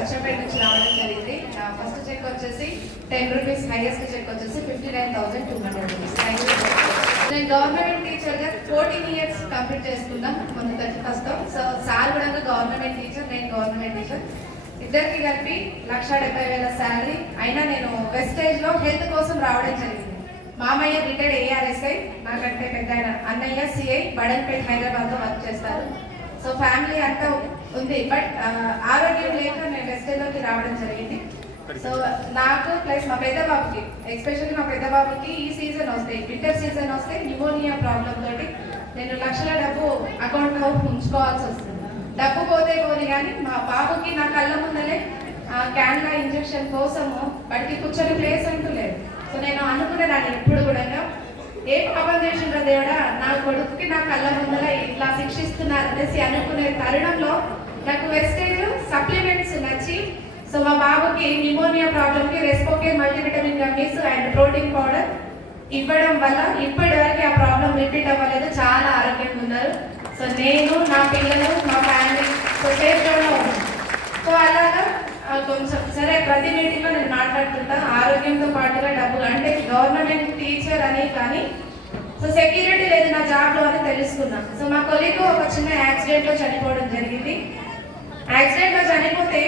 అచ్చంపేట నుంచి రావడం జరిగింది. ఫస్ట్ చెక్ వచ్చేసి టెన్ రూపీస్ హైయెస్ట్ చెక్ వచ్చేసి fifty nine thousand two hundred rupees. Thank you నేను గవర్నమెంట్ టీచర్గా ఫోర్టీన్ ఇయర్స్ కంప్లీట్ చేసుకున్నాం మొన్న థర్టీ ఫస్ట్ సో సార్ కూడా గవర్నమెంట్ టీచర్ నేను గవర్నమెంట్ టీచర్ ఇద్దరికి కలిపి లక్ష డెబ్బై వేల శాలరీ. అయినా నేను వెస్టేజ్లో హెల్త్ కోసం రావడం జరిగింది. మామయ్య రిటైర్డ్ ఏఆర్ఎస్ఐ నాకంటే పెద్ద అన్నయ్య సిఐ బడన్పేట్ హైదరాబాద్లో వర్క్ చేస్తారు. సో ఫ్యామిలీ అంతా ఉంది. బట్ ఆరోగ్యం లేక నేను వెస్టేజ్లోకి రావడం జరిగింది. సో నాకు ప్లస్ మా పెద్ద బాబుకి ఎస్పెషల్లీ మా పెద్ద బాబుకి ఈ సీజన్ వస్తాయి వింటర్ సీజన్ వస్తే న్యూమోనియా ప్రాబ్లం తోటి నేను లక్షల డబ్బు అకౌంట్లో ఉంచుకోవాల్సి వస్తుంది. డబ్బు పోతే పోని కానీ మా బాబుకి నా కళ్ళ ముందలే క్యాన్లా ఇంజెక్షన్ కోసము వాడికి కూర్చొని ప్లేస్ అంటూ లేదు. సో నేను అనుకునేదాన్ని ఎప్పుడు కూడా ఏ పాపం చేసిండ్రా దేవుడా? నా కొడుకుకి నా కళ్ళ ముందర ఇట్లా శిక్షిస్తున్నారు అనేసి అనుకునే తరుణంలో నాకు వెస్టేజ్ సప్లిమెంట్స్ నచ్చి సో మా బాబుకి న్యూమోనియా ప్రాబ్లమ్కి రెస్పోకే multivitamin gummies and protein powder ఇవ్వడం వల్ల ఇప్పటి వరకు ఆ ప్రాబ్లం రిపీట్ అవ్వలేదు. చాలా ఆరోగ్యంగా ఉన్నారు. సో నేను నా పిల్లలు మా ఫ్యామిలీ సో సేఫ్గా ఉన్నాం. సో అలాగా కొంచెం సరే ప్రతి మీటింగ్లో నేను మాట్లాడుతుంటా. ఆరోగ్యంతో పాటుగా డబ్బులు అంటే గవర్నమెంట్ టీచర్ అని కానీ సో సెక్యూరిటీ లేదు నా జాబ్లో అని తెలుసుకున్నా. సో మా కొలీగ్ ఒక చిన్న యాక్సిడెంట్లో చనిపోవడం జరిగింది. యాక్సిడెంట్లో చనిపోతే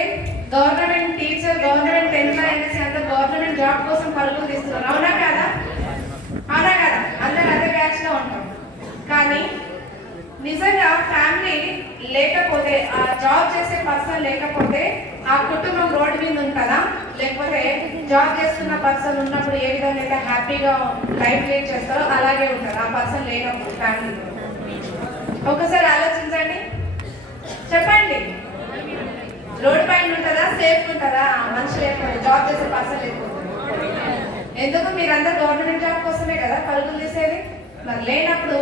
గవర్నమెంట్ టీచర్ గవర్నమెంట్ ఎంప్లాయ్ అనేసి అంత గవర్నమెంట్ జాబ్ కోసం పరుగులు తీస్తున్నారు. అవునా కదా? అవునా కదా? అందరు అదే బ్యాచ్లో ఉంటాం కానీ నిజంగా ఫ్యామిలీ లేకపోతే ఆ జాబ్ చేసే పర్సన్ లేకపోతే ఆ కుటుంబం రోడ్డు మీద ఉంటుందా లేకపోతే జాబ్ చేస్తున్న పర్సన్ ఉన్నప్పుడు ఏ విధంగా అయితే హ్యాపీగా లైఫ్ లీడ్ చేస్తారో అలాగే ఉంటుంది. ఆ పర్సన్ లేనప్పుడు ఫ్యామిలీ ఒకసారి ఆలోచించండి. చెప్పండి. రోడ్ పైన ఉంటుందా? సేఫ్ ఉంటుందా? మనిషి లేకపోతే జాబ్ చేసే పర్సన్ లేకపోతే. ఎందుకు? మీరందరూ గవర్నమెంట్ జాబ్ కోసమే కదా పరుగులు తీసేది? మరి లేనప్పుడు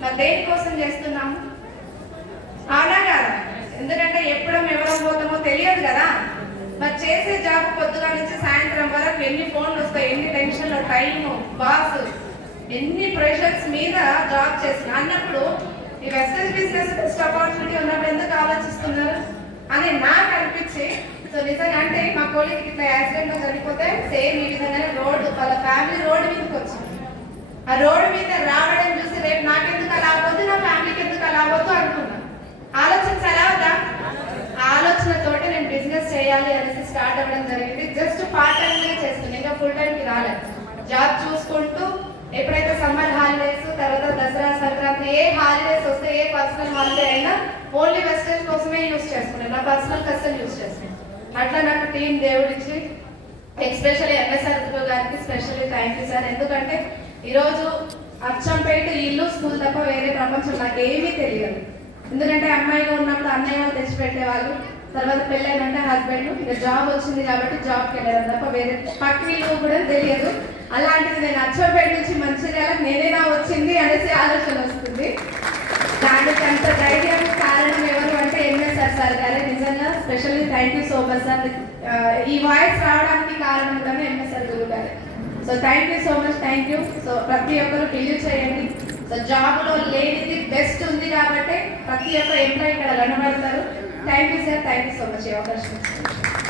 మరి దేనికోసం చేస్తున్నాము? అవునా కదా ఎందుకంటే ఎప్పుడో ఎవరం పోతామో తెలియదు కదా. మరి చేసే జాబ్ పొద్దుగా నుంచి సాయంత్రం వరకు ఎన్ని ఫోన్లు వస్తాయి ఎన్ని టెన్షన్లు టైం బాస్ ఎన్ని ప్రెషర్స్ మీద జాబ్ చేసిన అన్నప్పుడు ఈ వెస్టర్న్ బిజినెస్ బెస్ట్ ఆపర్చునిటీ ఉన్నప్పుడు ఎందుకు ఆలోచిస్తున్నారు? అని నాకు అనిపించి సో నిజంగా అంటే మా కోళ్ళకి ఇట్లా యాక్సిడెంట్ సరిపోతే చనిపోతే సేమ్ ఈ విధంగానే రోడ్డు వాళ్ళ ఫ్యామిలీ రోడ్డు మీద వచ్చింది ఆ రోడ్డు మీద రావడం చూసి రేపు నాకెందుకు అలా అవ్వద్దు నా ఫ్యామిలీకి ఎందుకు అలా అవ్వద్దు అనుకున్నా ఆలోచించాలా వద్దా ఆ ఆలోచనతోటి నేను బిజినెస్ చేయాలి అనేసి స్టార్ట్ అవ్వడం జరిగింది. జస్ట్ పార్ట్ టైం చేస్తుంది ఇంకా ఫుల్ టైం కి రాలేదు జాబ్ చూసుకుంటూ ఎప్పుడైతే సమ్మర్ హాలిడేస్ తర్వాత దసరా సంక్రాంతి ఏ హాలిడేస్ వస్తే ఏ పర్సనల్ హాలిడే అయినా ఓన్లీ వెస్టేజ్ కోసమే యూస్ చేసుకున్నాను. నా పర్సనల్ కష్టం యూస్ చేసుకున్నాను అట్లా నాకు టీం దేవుడిచ్చి ఎస్పెషల్లీ ఎంఎస్ఆర్ గారికి స్పెషల్లీ థ్యాంక్ యూ సార్ ఎందుకంటే ఈరోజు అచ్చంపేట ఇల్లు స్కూల్ తప్ప వేరే ప్రపంచం నాకు ఏమీ తెలియదు. ఎందుకంటే అమ్మాయిలో ఉన్నప్పుడు అన్నయ్య వాళ్ళు తెచ్చిపెట్టేవాళ్ళు. తర్వాత పెళ్ళైనంటే హస్బెండ్ ఇక జాబ్ వచ్చింది కాబట్టి జాబ్కి వెళ్ళారు తప్ప వేరే పక్క కూడా తెలియదు. అలాంటిది నేను అచ్చంపేట నుంచి మంచిర్యాల నేనేనా వచ్చింది అనేసి ఆలోచన వస్తుంది. దానికి అంత ధైర్యం కారణం ఎవరు అంటే ఎంఎస్ఆర్ సార్ గారే. నిజంగా specially thank you so much sir. ఈ వాయిస్ రావడానికి కారణం కూడా ఎంఎస్ఆర్ గురువు గారే. So thank you so much thank you so ప్రతి ఒక్కరు బిలీవ్ చేయండి. సో జాబ్లో లేనిది బెస్ట్ ఉంది కాబట్టి ప్రతి ఒక్క ఎంప్లాయీ ఇక్కడ కనబడతారు. Thank you sir thank you so much అవకాశం